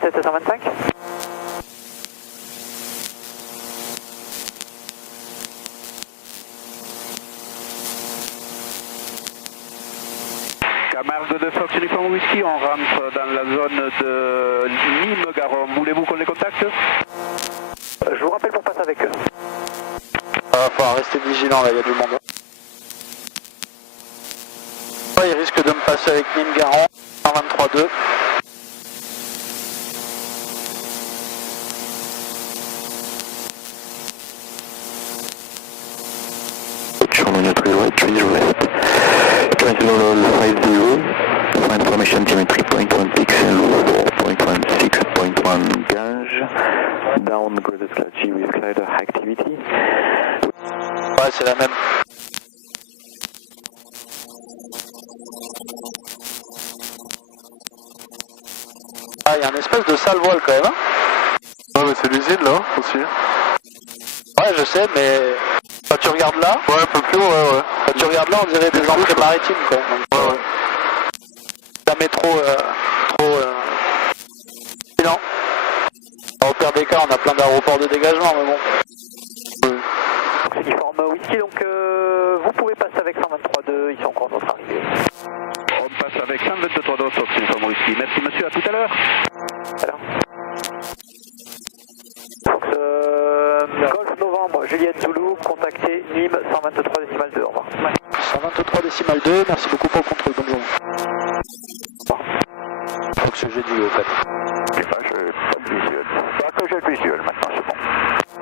127 et 125. Camargue de Fox Uniform Whisky, on rentre dans la zone de Nîmes-Garonne. Voulez-vous qu'on les contacte? Je vous rappelle pour passer avec eux. Faut rester vigilant là, il y a du monde. Il risque de me passer avec Nîmes-Garonne, 123.2. Charlotte Railway, 30 West, Translol 50, for information geometry 0.1 pixel, 4.16.1 gauge, downgraded G with glider activity. Ouais, c'est la même. Ah, il y a un espèce de sale voile quand même, hein. Ouais, mais c'est l'usine là aussi. Ouais, je sais, mais quand tu regardes là, Ouais, un peu plus haut, ouais. quand tu regardes là, on dirait des entrées maritimes quoi. Donc, Ouais. jamais trop bilan. Au pire des cas, on a plein d'aéroports de dégagement, mais bon. Uniforme Whisky, donc vous pouvez passer avec 123.2, ils sont encore notre arrivée. On passe avec 123 d'autres Fox Uniform Whisky. Merci monsieur, à tout à l'heure. Alors. Fox Golf Novembre, Juliette Zulu, contactez Nîmes 123,2, au revoir. 123,2, merci beaucoup pour le contrôle, bonne journée. Faut que j'ai du fait. Je sais pas, je pas de visuel. Pas que j'ai le visuel maintenant, c'est bon.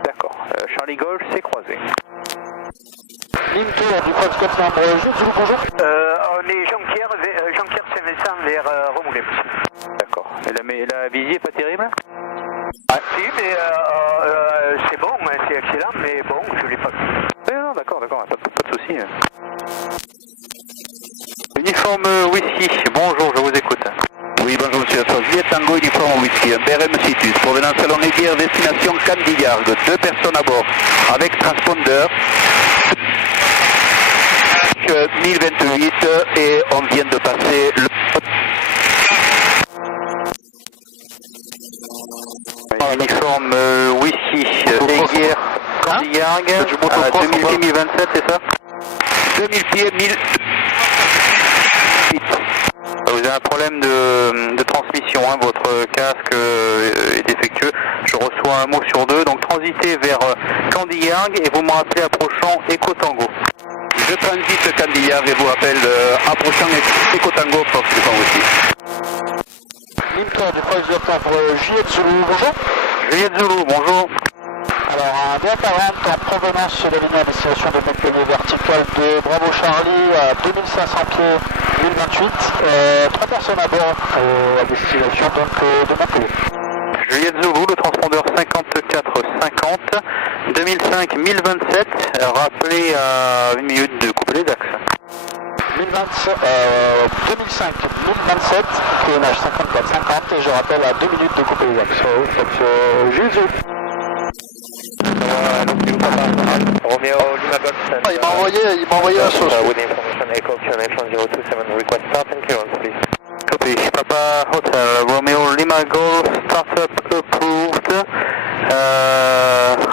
D'accord. Charlie Golf, c'est croisé. Nîmes Tour du Fox Golf Novembre, Juliette Zulu, bonjour. On est Jean-Pierre Saint-Vincent vers Remoulin. D'accord. Et la visée est pas terrible? Ah si, mais c'est bon, c'est excellent, mais bon, je l'ai pas vu. Non, d'accord, pas de souci. Uniforme Whisky, bonjour, je vous écoute. Oui, bonjour monsieur, Juliette Tango Uniform Whisky, BRM Citus, provenance Salon et Guerre, destination Candigarde, 2 personnes à bord, avec transpondeur. 1028 et on vient de passer le... Uniforme Whisky, Guerre, Candigarde, 2027, c'est ça? 2000 pieds, 1000... Vous avez un problème de transmission, hein, votre casque est défectueux. Je reçois un mot sur 2, donc transitez vers Candigargue et vous me rappelez approchant Eco Tango. Je transite Candigarde et vous rappelle approchant Eco Tango Fox Uniform Whisky. Nîmes Tour du Fox Golf Novembre, Juliette Zulu, bonjour. Juliette Zulu, bonjour. Alors, un bien 40 en provenance de la ligne à destination de Montpellier verticale de Bravo Charlie à 2500 pieds, 1028. 3 personnes à bord à destination donc de Montpellier. Juliette Zulu, le transpondeur 5450, 2005 1027, rappelez à 1 minute de couper les axes. 2005 1027, PNH 5450 et je rappelle à 2 minutes de couper les axes. Jules Zulu. Romeo Lima Golf. Il m'a envoyé un sauce. With information Echo QNH 1027, request start and clearance, please. Copy. Papa Hotel, Romeo Lima Golf, startup approved.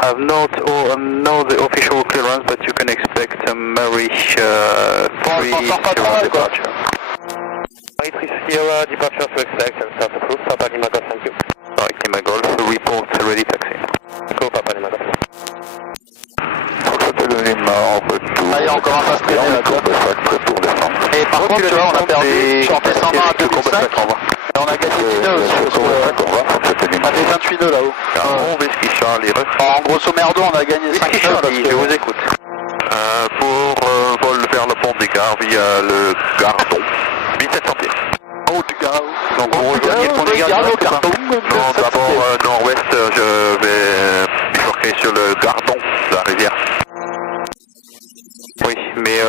Have not know the official clearance, but you can expect a Marish 3 departure. Mary 3 Sierra departure to expect and start approved. Papa Lima Golf, thank you. Right, Lima Golf, report ready taxi. Go, Papa Lima Golf. Allez, on commence à se traîner là, quoi. Et par contre, tu vois, on a perdu, je suis en descendant à 2005, et on a gagné 10 nœuds aussi, parce qu'on a des 28 nœuds là-haut. Bon, Whisky Charlie, En grosso merdo, on a gagné 5 nœuds. Charlie, je vous écoute. pour vol vers le pont des gares via le Gardon, 1700 pieds. Oh, du gars. Donc vous rejoignez le pont des gares direct, ou pas? Non, d'abord nord-ouest, je vais bifurquer sur le Gardon, la rivière. Oui, mais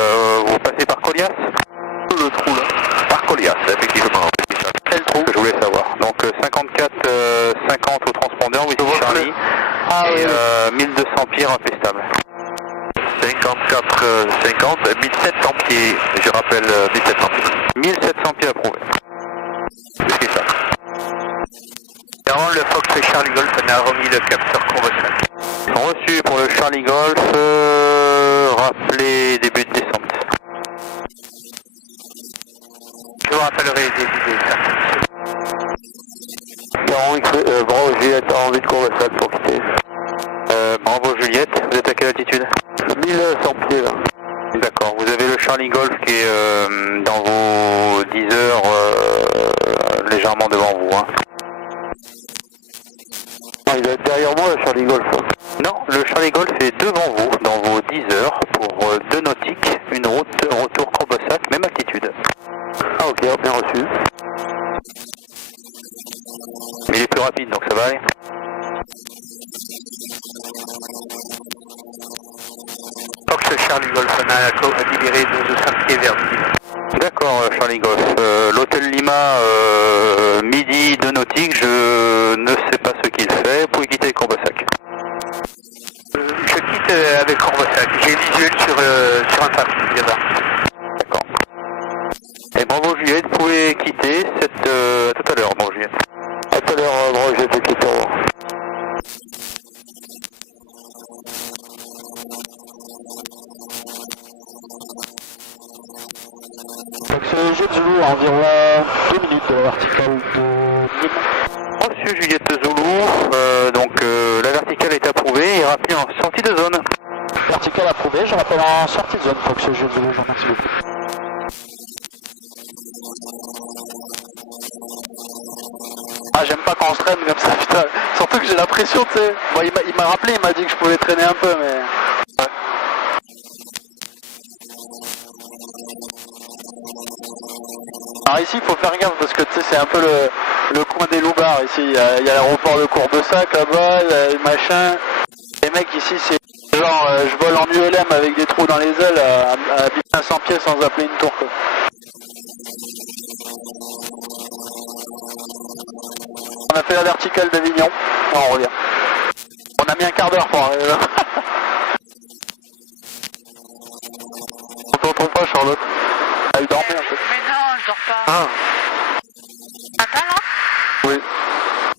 vous passez par Colias? Le trou là. Par Colias, effectivement. Quel trou? Que je voulais savoir. Donc 54 50 au transpondeur, oui, Charlie. Et 1200 pieds impestable. 54 50, 1700 pieds, je rappelle 1700 pieds. 1700 pieds approuvés. C'est ça. Avant le Fox Charlie Golf, on a remis le cap sur Courbesac. Reçu pour le Charlie Golf, rappelez début de descente. Je vous rappellerai des idées, ça. Bravo Juliette, en vue de Courbesac pour quitter. Bravo Juliette, vous êtes à quelle altitude? 1100 pieds là. D'accord, vous avez le Charlie Golf qui est dans vos 10 heures, légèrement devant vous. Hein. Ah, il doit être derrière moi le Charlie Golf. Non, le Charlie Golf est devant vous, dans vos 10 heures, pour 2 nautiques, une route retour Courbesac, même altitude. Ah ok, bien reçu. Mais il est plus rapide, donc ça va aller. Fox Charlie Golf, on a libéré nos 5 pieds vers midi. D'accord, Charlie Golf. L'hôtel Lima, midi de nautique, je ne sais pas ce qu'il fait. Vous pouvez quitter Courbesac. Je quitte avec Courbesac. J'ai visuel sur un fax, là-bas. D'accord. Et bravo Juliette, vous pouvez quitter à tout à l'heure, bravo Juliette. À tout à l'heure, bravo Juliette, quitte. Donc c'est Juliette Zulu à environ 2 minutes de la verticale de Lima. Reçu Juliette Zulu, la verticale est approuvée et rappelé en sortie de zone. Verticale approuvée, je rappelle en sortie de zone, Fox Juliette Zulu, je vous remercie beaucoup. Ah, j'aime pas quand on se traîne comme ça, putain. Surtout que j'ai la pression, tu sais. Bon, il m'a rappelé, il m'a dit que je pouvais traîner un peu, mais... Ouais. Alors ici, il faut faire gaffe parce que tu sais, c'est un peu le coin des loupards. Ici, il y a l'aéroport de Courbesac là-bas, il y a les machins. Les mecs ici, c'est genre, je vole en ULM avec des trous dans les ailes à 1500 pieds sans appeler une tour, quoi. On a fait la verticale d'Avignon, on revient. On a mis un quart d'heure pour arriver là. On t'entend pas, Charlotte. Elle dormait un peu. Mais non, je dors pas. Ah, Attends là. oui.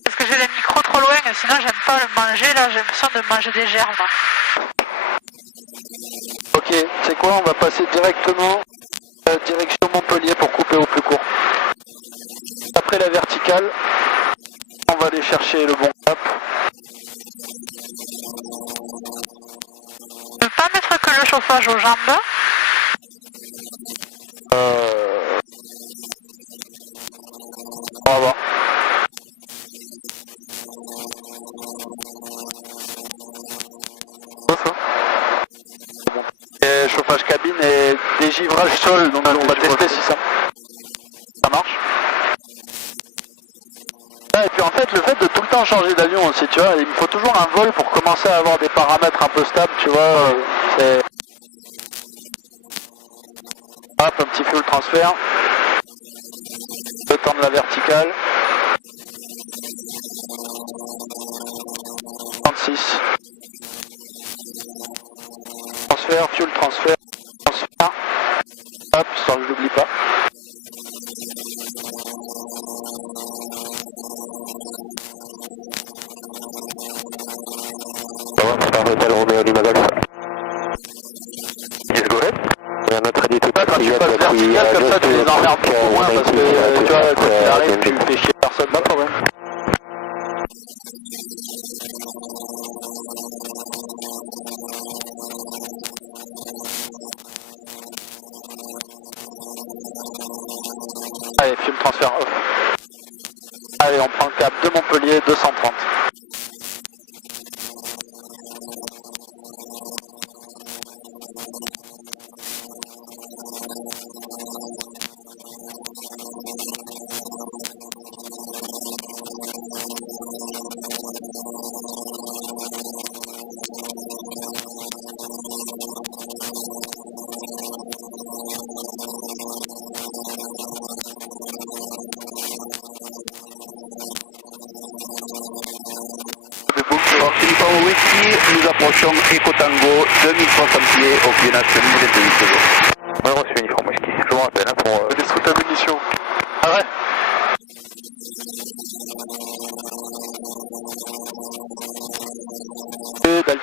Parce que j'ai le micro trop loin, sinon j'aime pas le manger, là j'ai l'impression de manger des germes. Ok, c'est quoi, on va passer directement direction Montpellier pour couper au plus court. Après la verticale, on va aller chercher le bon cap. Tu peux pas mettre que le chauffage aux jambes? On va voir. Quoi ça? Et chauffage cabine et dégivrage sol, donc on va tester si ça marche. Ah, et puis en fait, le fait de tout le temps changer d'avion aussi, tu vois, il me faut toujours un vol pour commencer à avoir des paramètres un peu stables, tu vois. C'est... Hop, un petit fuel transfert. Le temps de la verticale. 36. Transfert, fuel transfert, transfert. Hop, histoire que je l'oublie pas. Hôtel Roméo Lima Golf. Yes, go ahead. Et un autre édito. Quand tu passes vertical comme ça, tu les emmerdes beaucoup moins parce que tu vois, quand il arrive, tu fais chier personne, pas de problème. Allez, fuel transfert off. Allez, on prend le cap de Montpellier, 230. Philippe Whisky, nous approchons Eco Tango, 2300 pieds au pied national de 8 secondes. On a reçu uniforme whisky, je vous rappelle, hein, pour... Des trucs à munitions. Ah ouais?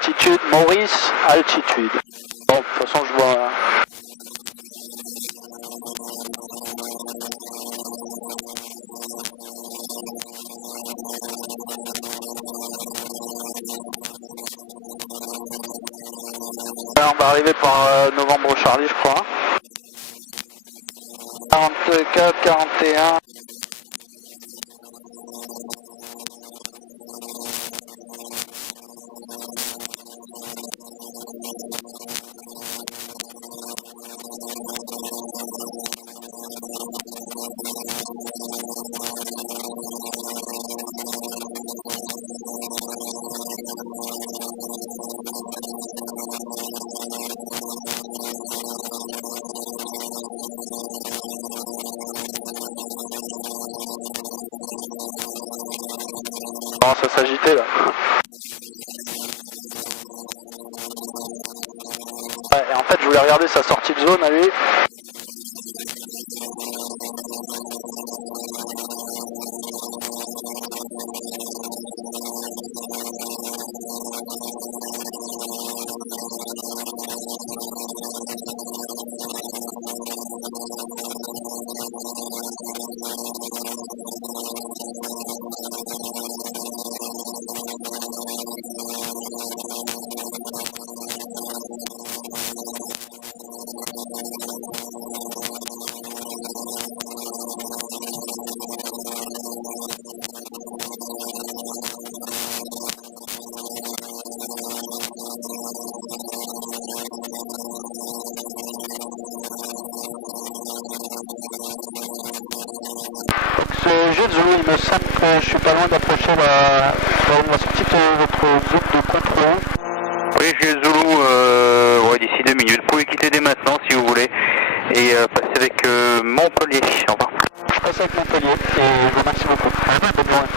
altitude, Maurice, altitude. Bon, de toute façon, je vois... Là, on va arriver par Novembre Charlie, je crois. 44, 41... commence à s'agiter là. Ouais, et en fait je voulais regarder sa sortie de zone à lui. Ce jet de Zulu, il me semble que je suis pas loin d'approcher la sortie de votre groupe de contrôle. Oui, j'ai Zulu, ouais, d'ici 2 minutes. Vous pouvez quitter dès maintenant si vous voulez et passer avec Montpellier. Au revoir. Je passe avec Montpellier et je vous remercie beaucoup. Bonne journée.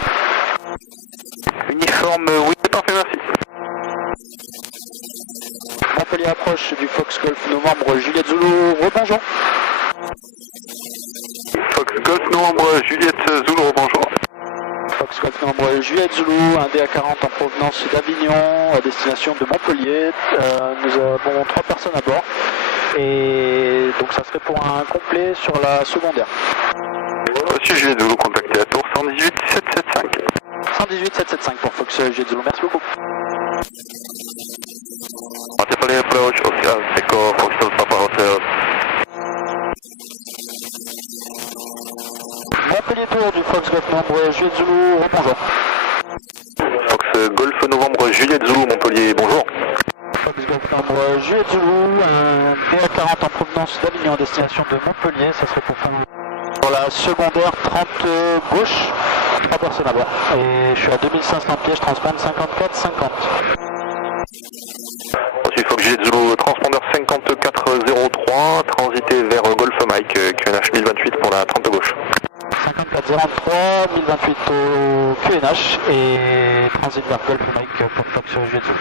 Uniforme, oui, parfait, merci. Montpellier approche du Fox Golf Novembre, Juliette Zulu, rebonjour. Fox Golf Novembre, Juliette Zulu, bonjour. Fox Golf Novembre, Juliette Zulu, un DA40 en provenance d'Avignon, à destination de Montpellier. Nous avons 3 personnes à bord. Et donc ça serait pour un complet sur la secondaire. Monsieur Juliette Zulu, contactez la tour 118 775. 118 775 pour Fox Juliette Zulu, merci beaucoup. Montpellier approach, Oscar, Echo, Fox Papa Hotel. Montpellier Tour du Fox Golf Novembre, Juliette Zulu, rebonjour. Fox Golf Novembre, Juliette Zulu, Montpellier, bonjour. Fox Golf Novembre, Juliette Zulu, un DA40 en provenance d'Avignon à destination de Montpellier, ça serait pour la secondaire 30 gauche, 3 personnes à bord. Et je suis à 2500 pieds, je transpande 54-50. Ensuite, Fox Juliette Zulu, transpondeur 5403, transité vers Golf Mike, QNH 1028 pour la 30 gauche. 5403, 1028 au QNH et transit vers Golf Mike pour Fox Juliette Zulu.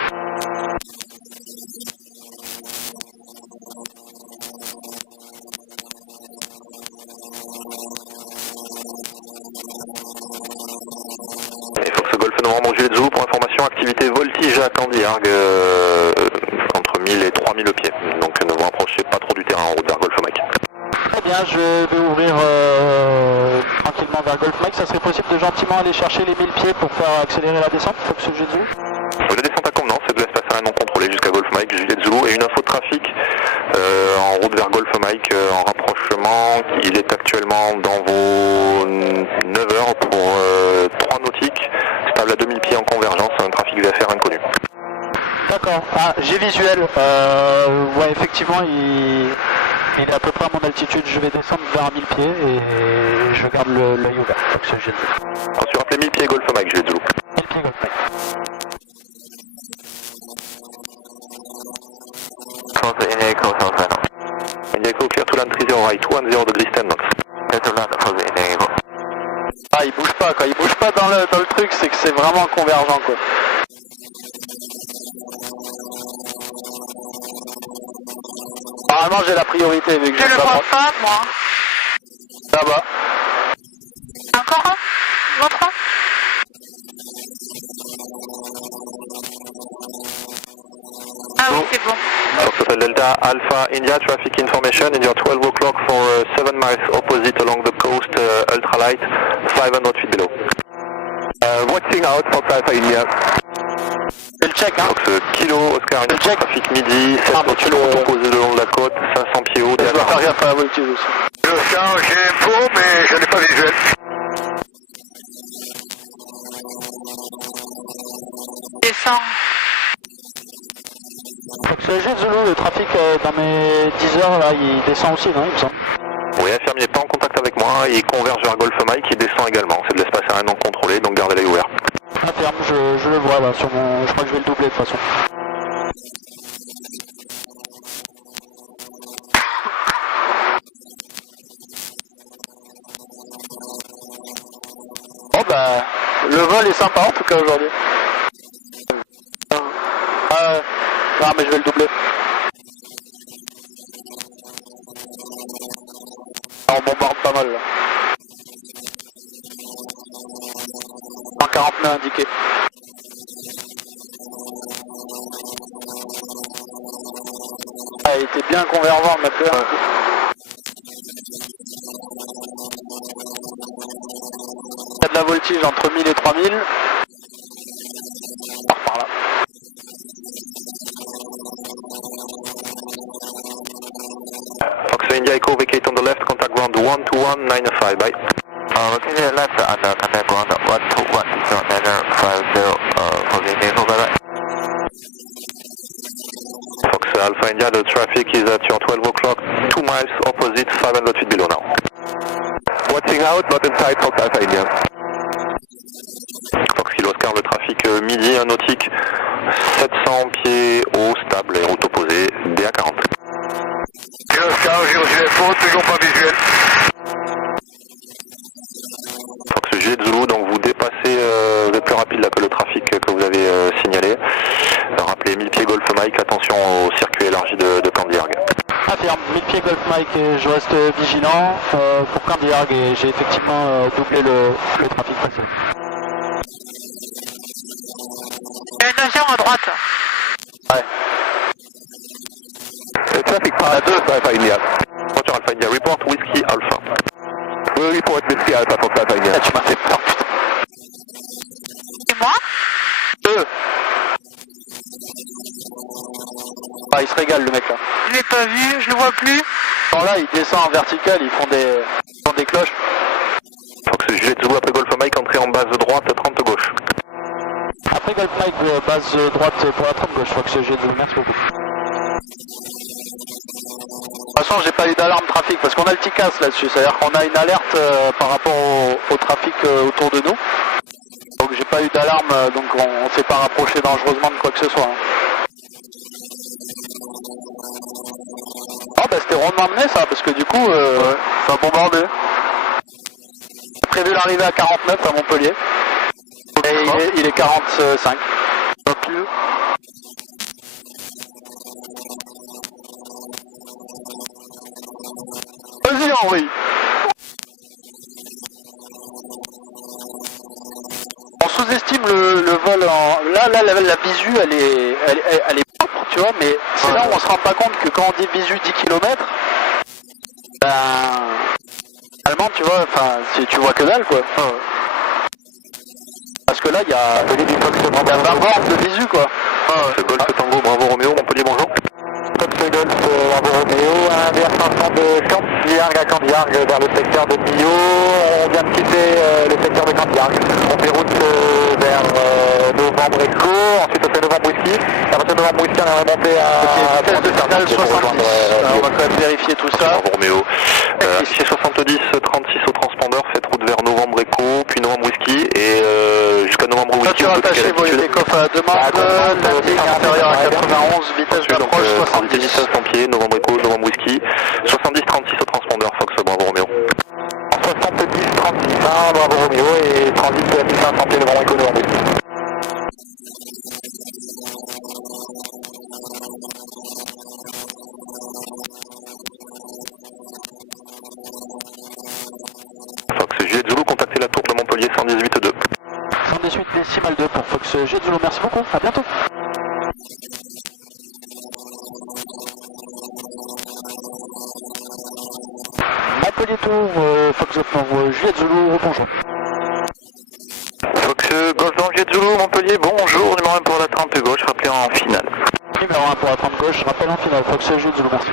Et Fox Golf Novembre Juliette Zulu, pour information, activité voltige à Candiargue, entre 1000 et 3000 pieds. Donc ne vous rapprochez pas trop du terrain en route vers Golf Mike. Très bien, je vais ouvrir tranquillement vers Golf Mike. Ça serait possible de gentiment aller chercher les 1000 pieds pour faire accélérer la descente, Fox Juliette Zulu. La descente à convenance, c'est de l'espace aérien non contrôlé jusqu'à Golf Mike, Juliette Zulu, et une info de trafic en route vers Golf Mike en rapprochement. Il est actuellement dans vos 9 heures pour 3 nautiques, stable à 2000 pieds en convergence, un trafic VFR inconnu. D'accord, j'ai visuel. Ouais, effectivement, il est à peu près à mon altitude. Je vais descendre vers 1000 pieds et je garde l'œil ouvert. Fox Juliette Zulu. Ensuite, rappelez 1000 pieds Golf Mike, Juliette Zulu. 1000 pieds Golf Mike. Indigo clear to land 30 right, 10 degree stand knots. Ah, il bouge pas, quand il bouge pas dans le truc, c'est que c'est vraiment convergent quoi. Normalement j'ai la priorité vu que Je le vois pas, moi. Ça va. Encore un? L'autre un? c'est bon. Fox Hotel Delta Alpha India, traffic information in your 12 o'clock for 7 miles opposite along the coast, ultralight, 500 feet below. Watching out, Fox Alpha India. Fais le check, hein. Fox Kilo, Oscar India, trafic midi, 700 km opposé le long de la côte, 500 pieds haut, Je dois faire gaffe à la voltige aussi. Oscar, j'ai info, mais je n'ai pas visuel. Descends. Fox Jet Zulu, le trafic dans mes 10 heures, là, il descend aussi, non, il me semble. Oui, infirmier n'est pas en contact avec moi, il converge vers Golf Mike, qui descend également. C'est de l'espace aérien non contrôlé, donc gardez l'œil ouvert. Interne, je le vois là, sur mon... Je crois que je vais le doubler de toute façon. Bon bah, le vol est sympa en tout cas aujourd'hui. Non mais je vais le doubler. On bombarde pas mal là. 149 indiqué. Ah, il était bien convergent le matin. Il y a de la voltige entre 1000 et 3000. On part par là. Fox India Echo, vacate on the left, contact ground 12195, bye. Looking at left under contact ground 121.950 for the Echo, bye bye. Fox Alpha India, the traffic is at your 12 o'clock, 2 miles opposite, 500 feet below now. Watching out, not inside Fox Alpha India. Fox Kilo Oscar, le trafic midi, un nautique, 700 pieds haut, stable et route opposée, DA40. Kilo Oscar, j'ai reçu l'info, toujours pas visuel. Fox Jet Zulu, donc vous dépassez, vous êtes plus rapide là que le trafic que vous avez signalé. Rappelez 1000 pieds Golf Mike, attention au circuit élargi de Candiargue. Affirme, 1000 pieds Golf Mike et je reste vigilant pour Candiargue et j'ai effectivement doublé le trafic passé. Il y a une avion à droite. Ouais. Traffic pass 2 Alpha India. Roger Alpha India, report Whiskey Alpha. We report Whiskey Alpha Fox Alpha India. Ah, tu m'as fait peur, putain. C'est moi? Ah, il se régale le mec là. Je l'ai pas vu, je le vois plus. Alors là, il descend en vertical, ils font des cloches. Fox Jet Zulu, après Golf Mike, entrée en base droite, 30 gauche. Après Golf Mike, base droite pour la 30 gauche, Fox Jet Zulu, merci beaucoup. De toute façon, j'ai pas eu d'alarme trafic parce qu'on a le TICAS là-dessus, c'est-à-dire qu'on a une alerte par rapport au trafic autour de nous. Donc j'ai pas eu d'alarme, donc on s'est pas rapproché dangereusement de quoi que ce soit. Hein. Ah bah c'était rondement mené ça, parce que du coup, ça a bombardé. J'ai prévu l'arrivée à 49 à Montpellier. Et il est 45. Pas plus. Vas-y Henri. On sous-estime le vol en... Là la visu elle est propre, tu vois, mais c'est là où on se rend pas compte que quand on dit visu 10 km, ben... Allemand, tu vois, enfin, tu vois que dalle, quoi. Parce que là, il y a 20 bornes de visu, quoi. C'est Golf Tango, Bravo Romeo, Montpellier, bonjour. Fox Golf, Bravo Romeo, un VR500 de Candiargue à Candiargue vers le secteur de Millau. On vient de quitter le secteur de Candiargue. On fait route vers Novembre Echo, ensuite on fait Novembre Whisky. À partir de Novembre Whisky, on est remonté à... Vitesse de finale 70. On va quand même vérifier tout ça. Bravo Romeo. Affiché 70, 36 au transpondeur, faites route vers Novembre Echo, puis Novembre Whisky, et jusqu'à Novembre Whisky. Voiture attachée, voyez des coffres à demande, landing intérieur à 91, vitesse d'approche 70. 500 pieds, Novembre Echo, Novembre Whisky, 70, 36 au transpondeur, Fox, Bravo Romeo. 70, 36, Bravo Romeo et transit 1500 pieds Novembre Echo, Novembre Whisky. Fox Jet Zulu, contactez la tour de Montpellier 118.2. 118 décimal 2 pour Fox Jet Zulu, merci beaucoup, à bientôt. Montpellier Tour, Fox Golf Nord, Juliette Zulu, bonjour. Fox Golf Nord, Juliette Zulu, Montpellier, bonjour, numéro 1 pour la 30 gauche, rappelé en finale. Numéro 1 pour la 30 gauche, rappel en finale, Fox Juliette Zulu, merci.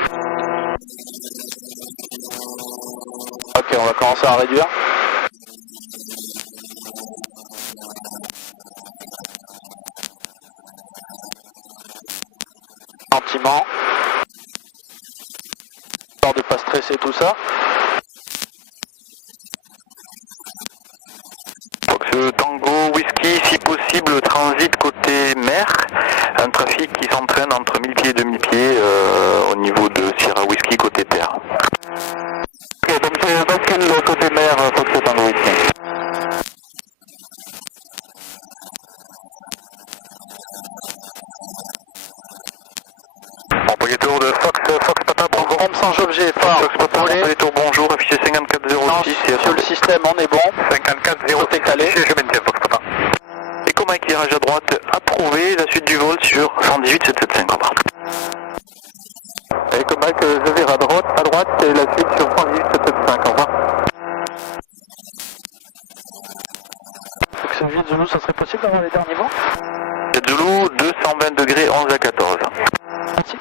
Ok, on va commencer à réduire. Gentiment. Histoire de pas stresser tout ça. Fox Tango Whisky, si possible, transit côté mer. Un trafic qui s'entraîne entre 1000 pieds et 2000 pieds au niveau de Sierra Whisky côté terre. Ok, donc c'est bascule côté mer, Fox Tango Whisky. Montpellier Tour de Fox Papa, bonjour. Rampe sans objet, phare. Fox Papa, Montpellier Tour, bonjour, affiché 5406 et Sur le système, on est bon. 5406, calé. je maintiens Fox Papa. Et comme éclairage à droite approuvé, la suite du vol sur 118 775, au revoir. Et comme je vire à droite et la suite sur 118 775, au revoir. Fox Juliette Zulu, ça serait possible d'avoir les derniers vents? Zulu, 220 degrés, 11 à 14. Merci.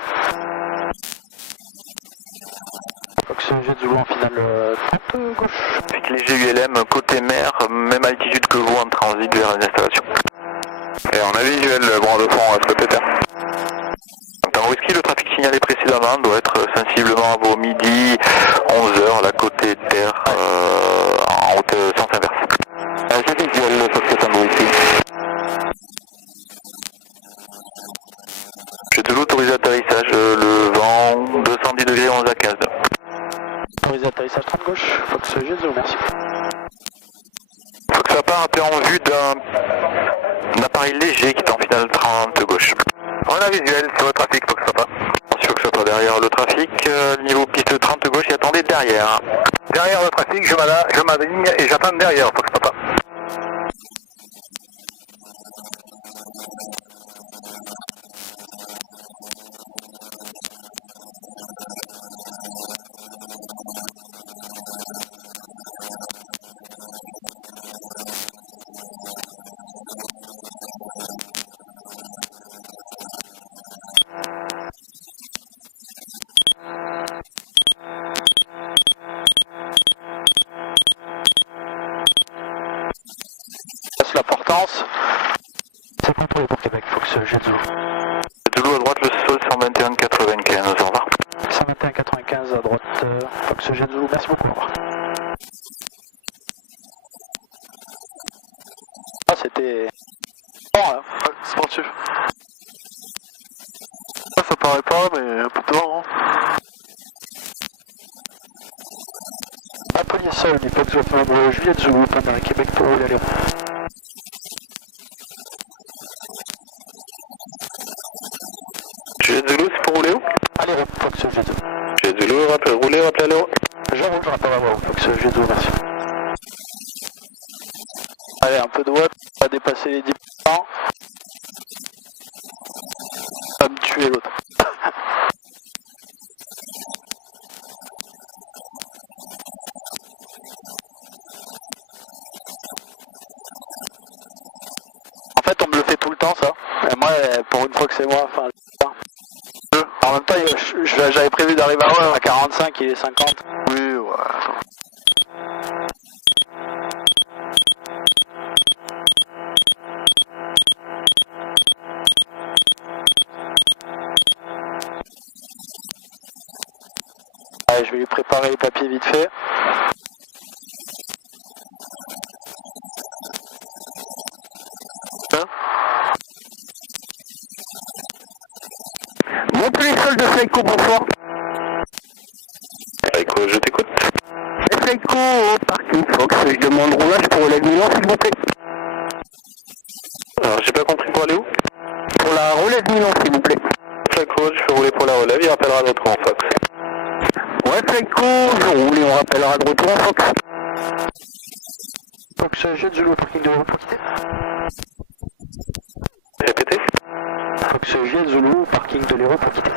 Fox Juliette Zulu en finale 30 gauche. Trafic léger ULM côté mer, même altitude que vous en transit vers les installations. Et on a visuel le bras de fond côté terre. Dans Whisky, le trafic signalé précédemment doit être sensiblement à vos midi 11h, la côté terre en route sens inverse. C'est visuel le Fox Tango Whisky. J'ai de l'autorisé atterrissage, le vent 210 degrés 11 à 15. Autorisé atterrissage 30 gauche, Fox Juliette Zulu, merci. Fox Papa a été en vue d'un appareil léger qui est en finale 30 gauche. On a visuel sur le trafic Fox Papa. Fox Papa derrière le trafic, niveau piste 30 gauche et attendez derrière. Derrière le trafic, je m'aligne et j'attends derrière, Fox Papa. La portance. C'est contrôlé pour Québec, Fox Juliette Zulu. Zulu à droite, le sol 121,95, au revoir. 121,95 à droite, Fox Juliette Zulu, merci beaucoup, au revoir. Ah, c'était bon, hein. Ouais, sportif. Ça paraît pas, mais un peu de temps, hein. Montpellier seul, du Fox Golf Nord, Juliette Zulu, pendant Québec pour l'aller. Juliette Zulu, c'est pour rouler où? Allez, Fox Juliette Zulu. Juliette Zulu, rappelez allez où? Je roule, je rappelle à voir, Fox Juliette Zulu, merci. Allez, un peu de watt, on va dépasser les 10%. Va me tuer l'autre. En fait, on me le fait tout le temps, ça. Et moi, pour une fois que c'est moi, enfin, en même temps, j'avais prévu d'arriver à 45, il est 50. Oui, ouais. Allez, je vais lui préparer les papiers vite fait. Montpellier sol de Flyco, bonsoir. Flyco, je t'écoute. Flyco au parking Fox, je demande roulage pour relève Milan s'il vous plaît. Alors, j'ai pas compris pour aller où? Pour la relève Milan s'il vous plaît. Flyco, je fais rouler pour la relève, il rappellera de retour en Fox. Ouais Flyco, je roule et on rappellera de retour en Fox. Fox Juliette Zulu, parking de l'Europe pour quitter. Répétez. Fox Juliette Zulu, parking de l'Europe pour quitter.